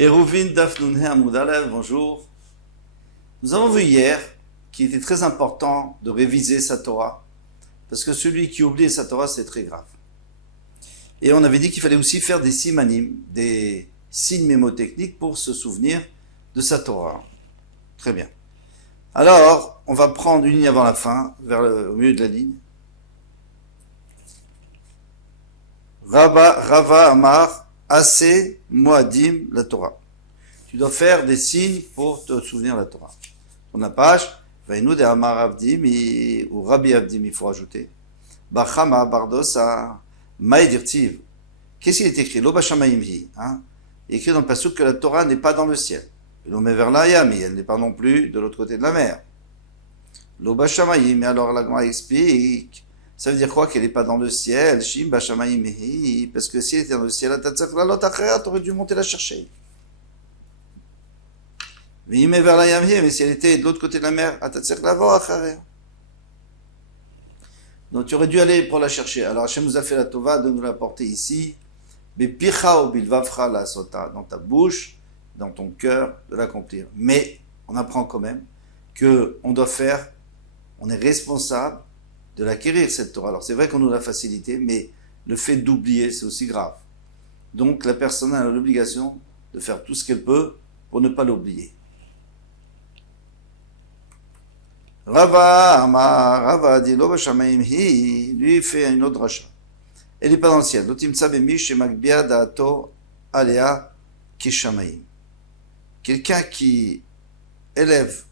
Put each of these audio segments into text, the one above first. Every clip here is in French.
Eruvin Dafnunhe Amoudalev, bonjour. Nous avons vu hier qu'il était très important de réviser sa Torah, parce que celui qui oublie sa Torah, c'est très grave. Et on avait dit qu'il fallait aussi faire des simanim, des signes mémotechniques pour se souvenir de sa Torah. Très bien. Alors, on va prendre une ligne avant la fin, au milieu de la ligne. Rava Amar, Assez Moadim, la Torah. Tu dois faire des signes pour te souvenir de la Torah. On la page, Vainu de Amar Avdim, ou Rabbi Avdim, il faut rajouter. Bachama Bardosa, Maïdirtiv. Qu'est-ce qu'il est écrit? Lo Bashamaimhi. Il est écrit dans le passage que la Torah n'est pas dans le ciel. L'on met vers l'Aya, mais elle n'est pas non plus de l'autre côté de la mer. Lo Bashamaim, mais alors la Gemara explique. Ça veut dire quoi qu'elle n'est pas dans le ciel? Shim Bashamaim, parce que si elle était dans le ciel, t'aurais dû monter la chercher. Mais il met vers la Yamhi, mais si elle était de l'autre côté de la mer, donc tu aurais dû aller pour la chercher. Alors Hachem nous a fait la tova de nous la porter ici. Bepicha ou bilvavcha la sota, dans ta bouche, dans ton cœur, de l'accomplir. Mais on apprend quand même que on doit faire, on est responsable de l'acquérir cette Torah. Alors c'est vrai qu'on nous l'a facilité, mais le fait d'oublier, c'est aussi grave. Donc la personne a l'obligation de faire tout ce qu'elle peut pour ne pas l'oublier. Rava dit Lo Bashamaim hi, lui fait une autre rachat. Elle n'est pas dans le ciel. Lotimsa bemish magbia da'ato alea kishamaim. Quelqu'un qui élève,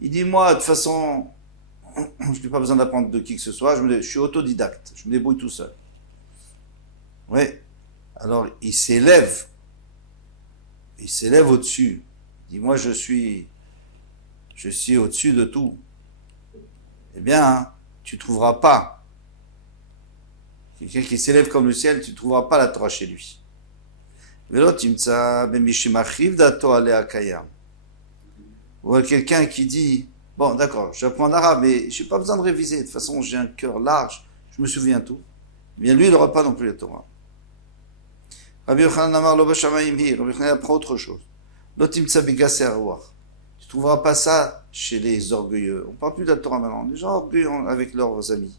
il dit moi de toute façon, je n'ai pas besoin d'apprendre de qui que ce soit, je suis autodidacte, je me débrouille tout seul. Oui. Alors il s'élève au-dessus. Il dit moi je suis au-dessus de tout. Eh bien, tu ne trouveras pas. Quelqu'un qui s'élève comme le ciel, tu ne trouveras pas la Torah chez lui. Ou quelqu'un qui dit, bon d'accord, j'apprends l'arabe, mais je n'ai pas besoin de réviser. De toute façon, j'ai un cœur large, je me souviens tout. Eh bien, lui, il n'aura pas non plus la Torah. Rabbi Yochanan Amar Lo Bashamaim hi. Rabbi Yochanan apprend autre chose. Lo timtsa bigasei haruach. Tu ne trouveras pas ça chez les orgueilleux. On ne parle plus de la Torah maintenant. Les gens orgueilleux avec leurs amis.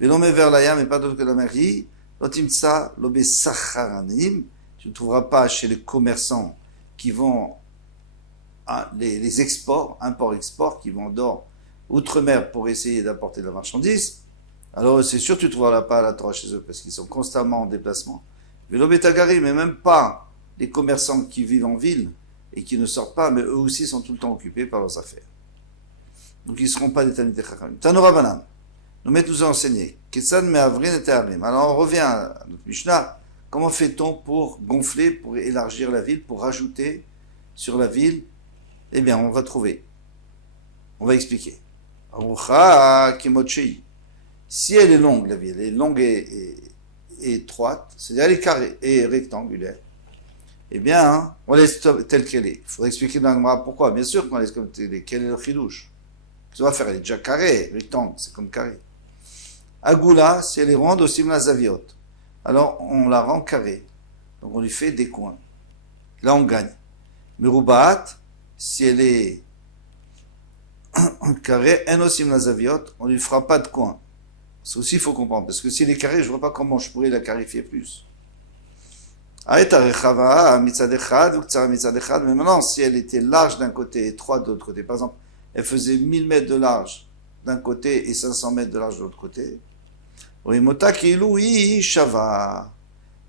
Et l'on met vers l'aya, mais pas d'autre que la mairie. L'otimsa, l'obé sacharanim. Tu ne trouveras pas chez les commerçants qui vont, les exports, import-export, qui vont d'or outre-mer pour essayer d'apporter de la marchandise. Alors c'est sûr que tu ne trouveras pas la Torah chez eux parce qu'ils sont constamment en déplacement. Mais l'obé tagarim, mais même pas les commerçants qui vivent en ville et qui ne sortent pas, mais eux aussi sont tout le temps occupés par leurs affaires. Donc ils ne seront pas des Talmidei Chachamim. Tanora Banan, nous nous a enseigné. Ketsan me'avrin et te'arim. Alors on revient à notre Mishnah. Comment fait-on pour gonfler, pour élargir la ville, pour rajouter sur la ville? Eh bien, on va trouver. On va expliquer. Arucha kimotchei. Si elle est longue, la ville, elle est longue et étroite, c'est-à-dire elle est carrée et rectangulaire, eh bien, on laisse telle qu'elle est. Il faudrait expliquer dans la Gemara pourquoi. Bien sûr qu'on laisse comme telle qu'elle est. Quel est le chidouche? Qu'est-ce qu'on va faire? Elle est déjà carrée, rectangle, c'est comme carré. Agoula, si elle est ronde, aussi la zaviot. Alors, on la rend carrée. Donc, on lui fait des coins. Là, on gagne. Merubaat, si elle est carrée, en aussi la zaviot, on lui fera pas de coins. Ça aussi, il faut comprendre. Parce que si elle est carrée, je vois pas comment je pourrais la clarifier plus. Mais maintenant, si elle était large d'un côté et étroite de l'autre côté, par exemple, elle faisait 1000 mètres de large d'un côté et 500 mètres de large de l'autre côté,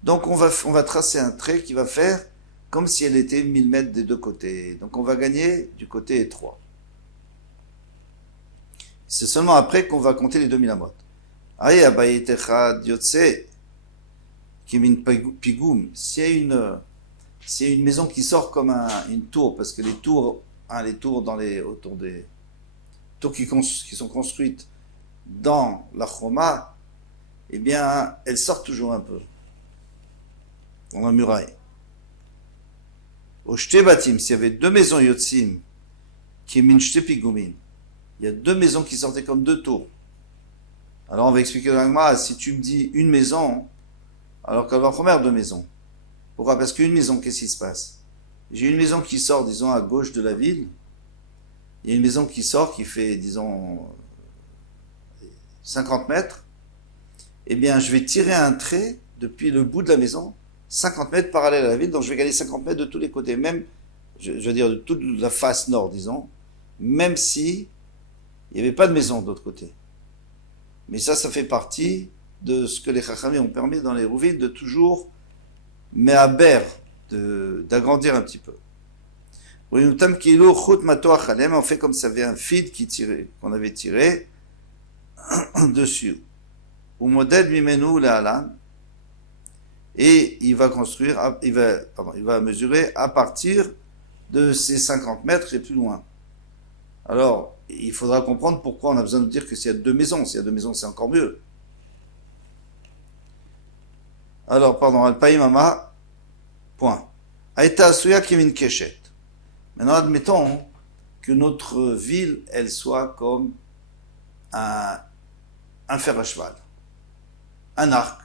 donc on va tracer un trait qui va faire comme si elle était 1000 mètres des deux côtés. Donc on va gagner du côté étroit. C'est seulement après qu'on va compter les 2000 amot. Kimin Pigoum, s'il y a une maison qui sort comme une tour, parce que les tours autour des tours qui sont construites dans la Choma, eh bien, elles sortent toujours un peu dans la muraille. Au Shtebatim, s'il y avait deux maisons Yotzim, Kimin Shtepigoumin, il y a deux maisons qui sortaient comme deux tours. Alors on va expliquer dans la Gemara, si tu me dis une maison, alors qu'elle va première deux maisons. Pourquoi? Parce qu'une maison, qu'est-ce qui se passe? J'ai une maison qui sort, disons, à gauche de la ville. Il y a une maison qui sort, qui fait, disons, 50 mètres. Eh bien, je vais tirer un trait depuis le bout de la maison, 50 mètres parallèle à la ville, donc je vais gagner 50 mètres de tous les côtés, même, je veux dire, de toute la face nord, disons, même si il n'y avait pas de maison de l'autre côté. Mais ça fait partie de ce que les Chachamim ont permis dans les Rouvines de toujours, mais à berre, d'agrandir un petit peu. On fait comme ça avait un fil qu'on avait tiré dessus. Ou modèle mimenu le'alan, et il va construire, il va mesurer à partir de ces 50 mètres et plus loin. Alors, il faudra comprendre pourquoi on a besoin de dire que s'il y a deux maisons, c'est encore mieux. Alors, pardon, Alpaïmama, point. Aïta Asuya Kimin Keshet. Maintenant, admettons que notre ville, elle soit comme un fer à cheval, un arc.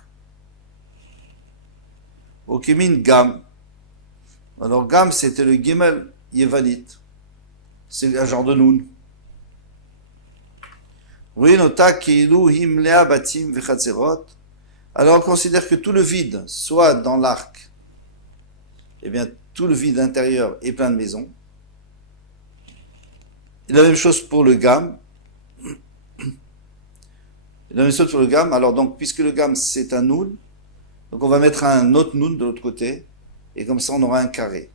Au Kimin Gam. Alors, Gam, c'était le Gimel Yevanite. C'est un genre de noun. Alors on considère que tout le vide, soit dans l'arc, eh bien tout le vide intérieur est plein de maisons. Et la même chose pour le gam. Alors donc puisque le gam c'est un noun, donc on va mettre un autre noun de l'autre côté, et comme ça on aura un carré.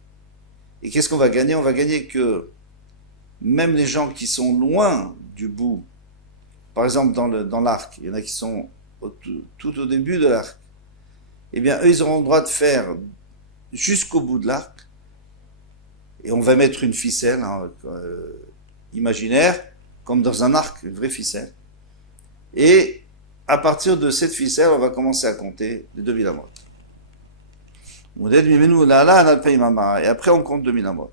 Et qu'est-ce qu'on va gagner? On va gagner que même les gens qui sont loin du bout, par exemple dans l'arc, il y en a qui sont tout au début de l'arc, eh bien eux ils auront le droit de faire jusqu'au bout de l'arc, et on va mettre une ficelle imaginaire, comme dans un arc, une vraie ficelle, et à partir de cette ficelle on va commencer à compter les 2000 amot. Et après on compte 2000 amot.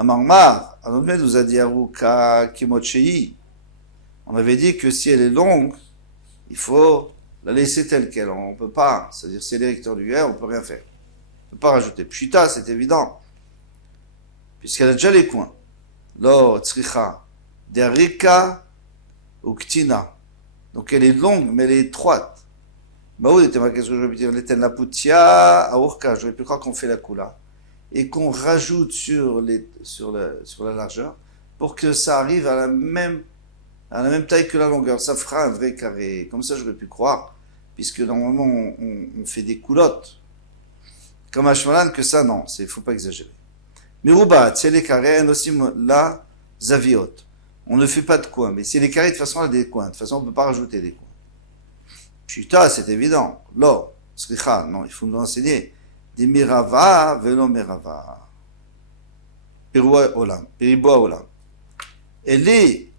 Amarmar, un autre maître nous a dit Aruka Kimotchei. On avait dit que si elle est longue, il faut la laisser telle qu'elle. On ne peut pas, c'est-à-dire si elle est rectangulaire, on ne peut rien faire. On ne peut pas rajouter. Pshita, c'est évident, puisqu'elle a déjà les coins. Lo tzricha, derika ou ktina. Donc elle est longue, mais elle est étroite. Bah oui, qu'est-ce que je veux dire? L'éten la poutia, aurka, j'aurais pu croire qu'on fait la kula. Et qu'on rajoute sur la largeur pour que ça arrive à la même taille que la longueur. Ça fera un vrai carré. Comme ça, j'aurais pu croire, puisque normalement, on fait des coulottes. Comme à Shmalan, que ça, non, faut pas exagérer. Mais Rouba, si les carrés, aussi là, zaviot. On ne fait pas de coins, mais si les carrés, de toute façon, il y a des coins. De toute façon, on ne peut pas rajouter des coins. Chita, c'est évident. Lo, sricha, non, il faut nous enseigner. Des mirava, velo mirava. Periboa olam. Elle est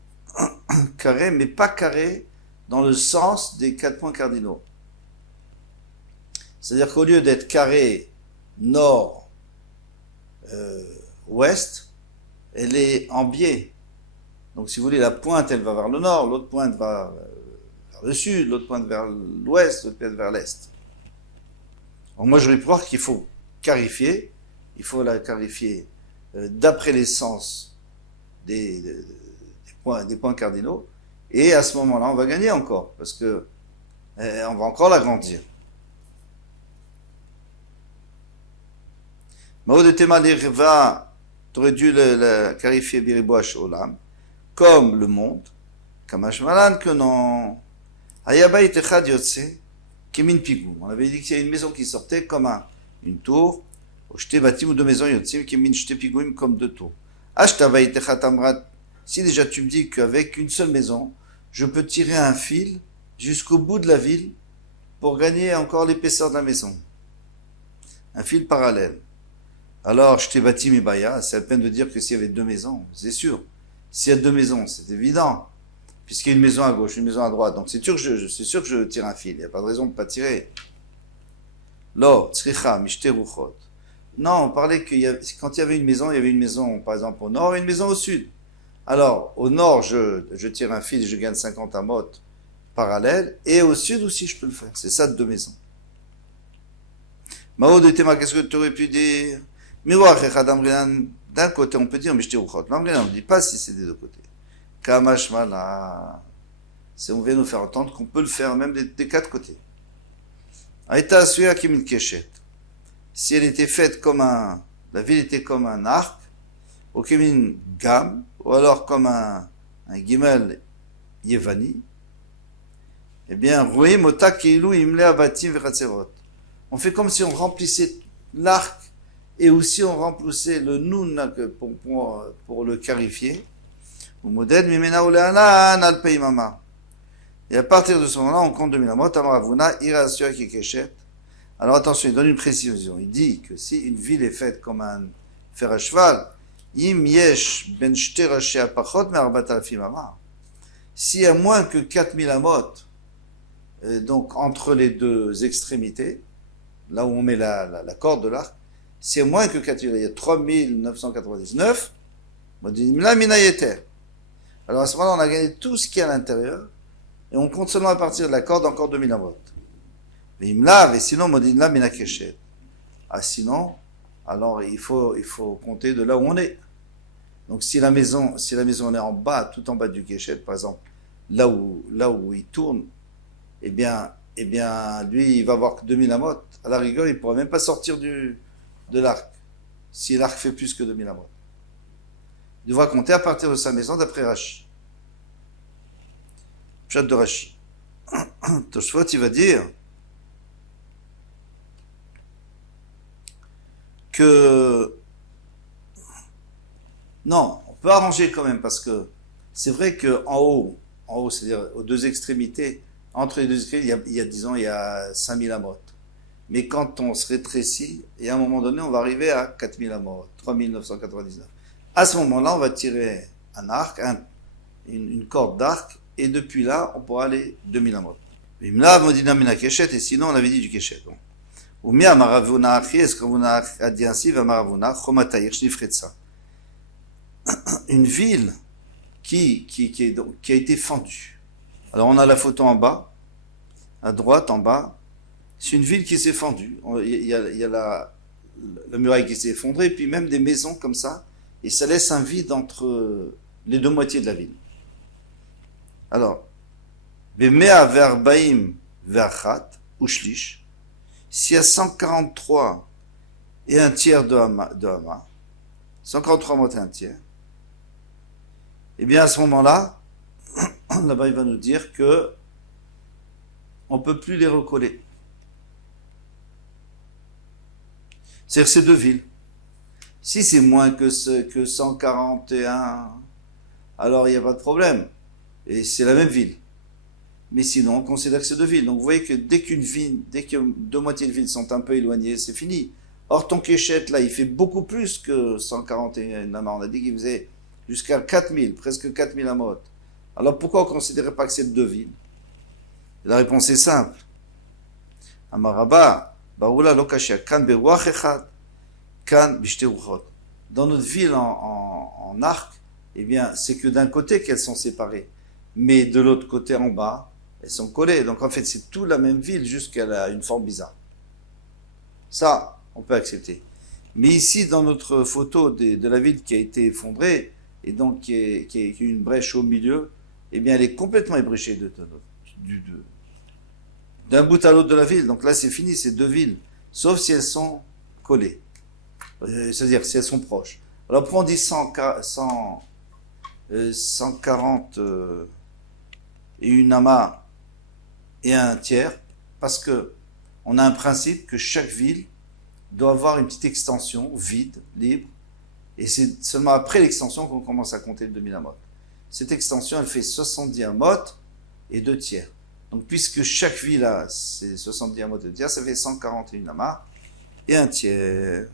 carrée, mais pas carrée dans le sens des 4 points cardinaux. C'est-à-dire qu'au lieu d'être carré nord, ouest, elle est en biais. Donc si vous voulez, la pointe, elle va vers le nord, l'autre pointe va vers le sud, l'autre pointe vers l'ouest, l'autre pointe vers l'est. Alors moi, je vais croire qu'il faut clarifier, il faut la clarifier d'après les sens des points cardinaux, et à ce moment-là, on va gagner encore, parce que on va encore l'agrandir. Mao de Tema d'Irva, tu aurais dû le clarifier Biriboach Olam, comme le monde, Kamash Malan, que non. Hayabait Echad Yotse, Kemin Pigou. On avait dit qu'il y a une maison qui sortait comme une tour, ou jeté bâtim ou deux maisons Yotse, Kemin jeté Pigouim comme deux tours. Ashtavait Echad Amrat. Si déjà tu me dis qu'avec une seule maison, je peux tirer un fil jusqu'au bout de la ville pour gagner encore l'épaisseur de la maison. Un fil parallèle. Alors, je t'ai bâti mes bayas, c'est à peine de dire que s'il y avait deux maisons, c'est sûr. S'il y a deux maisons, c'est évident. Puisqu'il y a une maison à gauche, une maison à droite. Donc c'est sûr que je tire un fil. Il n'y a pas de raison de ne pas tirer. Lo, tzricha, mishte ruchot. Non, on parlait que quand il y avait une maison, par exemple, au nord et une maison au sud. Alors, au nord, je tire un fil et je gagne 50 amot parallèles. Et au sud aussi, je peux le faire. C'est ça de deux maisons. Mao de Tema, qu'est-ce que tu aurais pu dire? Miroir Echadamrian, d'un côté on peut dire, mais je t'ai rouchot. L'Amrian ne dit pas si c'est des deux côtés. Kamashmana, on vient nous faire entendre qu'on peut le faire même des quatre côtés. Aïta Suya Kimin Keshet. Si elle était faite comme la ville était comme un arc, ou Kimin Gam, ou alors comme un Gimel Yevani, eh bien, Rouim Otak Keilu Imle Abatim Veratzerot. On fait comme si on remplissait l'arc et aussi on remplissait le nun pour le clarifier. Ou Moded Mimena Uleanan Al Peimama. Et à partir de ce moment-là, on compte 2000 amot, Amaravuna, Irasua Kikeshet. Alors attention, il donne une précision. Il dit que si une ville est faite comme un fer à cheval, Im Yesh Ben Shterashe Apachot Merbat Alfim Amar. S'il y a moins que 4000 amot, donc entre les deux extrémités, là où on met la corde de l'arc, s'il y a moins que 4000, il y a 3999, Modimla Minayeter. Alors à ce moment-là, on a gagné tout ce qui est à l'intérieur, et on compte seulement à partir de la corde encore 2000 amot. Mais il me lave, et sinon, Modimla Minakeshet. Ah, sinon, alors il faut compter de là où on est. Donc si la maison est en bas, tout en bas du Keshet, par exemple, là où il tourne, eh bien, lui, il va avoir que 2000 amot. À la rigueur, il ne pourra même pas sortir de l'arc. Si l'arc fait plus que 2000 amot. Il devra compter à partir de sa maison d'après Rashi. Pshat de Rashi. Toshfot, il va dire que non, on peut arranger quand même parce que c'est vrai que en haut, c'est-à-dire aux deux extrémités, entre les deux extrémités, il y a 5000 amot. Mais quand on se rétrécit, et à un moment donné, on va arriver à 4000 amot, 3999. À ce moment-là, on va tirer un arc, une corde d'arc, et depuis là, on pourra aller 2000 amot. Et sinon, on avait dit du keshet. Ou mia maravuna achi, est-ce que vous a dit ainsi, va maravuna, chomatayir, shnifretsa. Une ville qui a été fendue. Alors on a la photo en bas, à droite, en bas. C'est une ville qui s'est fendue. Il y a la muraille qui s'est effondrée, et puis même des maisons comme ça, et ça laisse un vide entre les deux moitiés de la ville. Alors, Bemea verbaim verchat, ushlish, s'il y a 143 et un tiers de hama, 143 mots et un tiers, eh bien à ce moment-là, là-bas il va nous dire que on ne peut plus les recoller. C'est-à-dire ces deux villes. Si c'est moins que 141, alors il n'y a pas de problème. Et c'est la même ville. Mais sinon, on considère que c'est deux villes. Donc vous voyez que dès que deux moitiés de villes sont un peu éloignées, c'est fini. Or, ton Keshet, là, il fait beaucoup plus que 141 amas. On a dit qu'il faisait jusqu'à 4000, presque 4000 amot. Alors pourquoi on ne considérait pas que c'est deux villes? La réponse est simple. Amaraba, Baoula Lokashia, Kan Beruach Echad, Kan Bishte Ruchot. Dans notre ville en arc, eh bien, c'est que d'un côté qu'elles sont séparées. Mais de l'autre côté en bas, elles sont collées. Donc en fait, c'est tout la même ville, juste qu'elle a une forme bizarre. Ça, on peut accepter. Mais ici, dans notre photo de la ville qui a été effondrée, et donc qui a une brèche au milieu, eh bien, elle est complètement ébréchée d'un bout à l'autre de la ville. Donc là, c'est fini, c'est deux villes. Sauf si elles sont collées. C'est-à-dire si elles sont proches. Alors, pourquoi on dit 140 et une amas et un tiers? Parce que on a un principe que chaque ville doit avoir une petite extension vide, libre, et c'est seulement après l'extension qu'on commence à compter le 2000 amot. Cette extension, elle fait 70 amot et 2 tiers. Donc puisque chaque ville a ses 70 amot et 2 tiers, ça fait 141 amas et un tiers.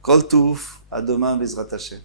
Kol touf, à demain, Bezrat Hashem.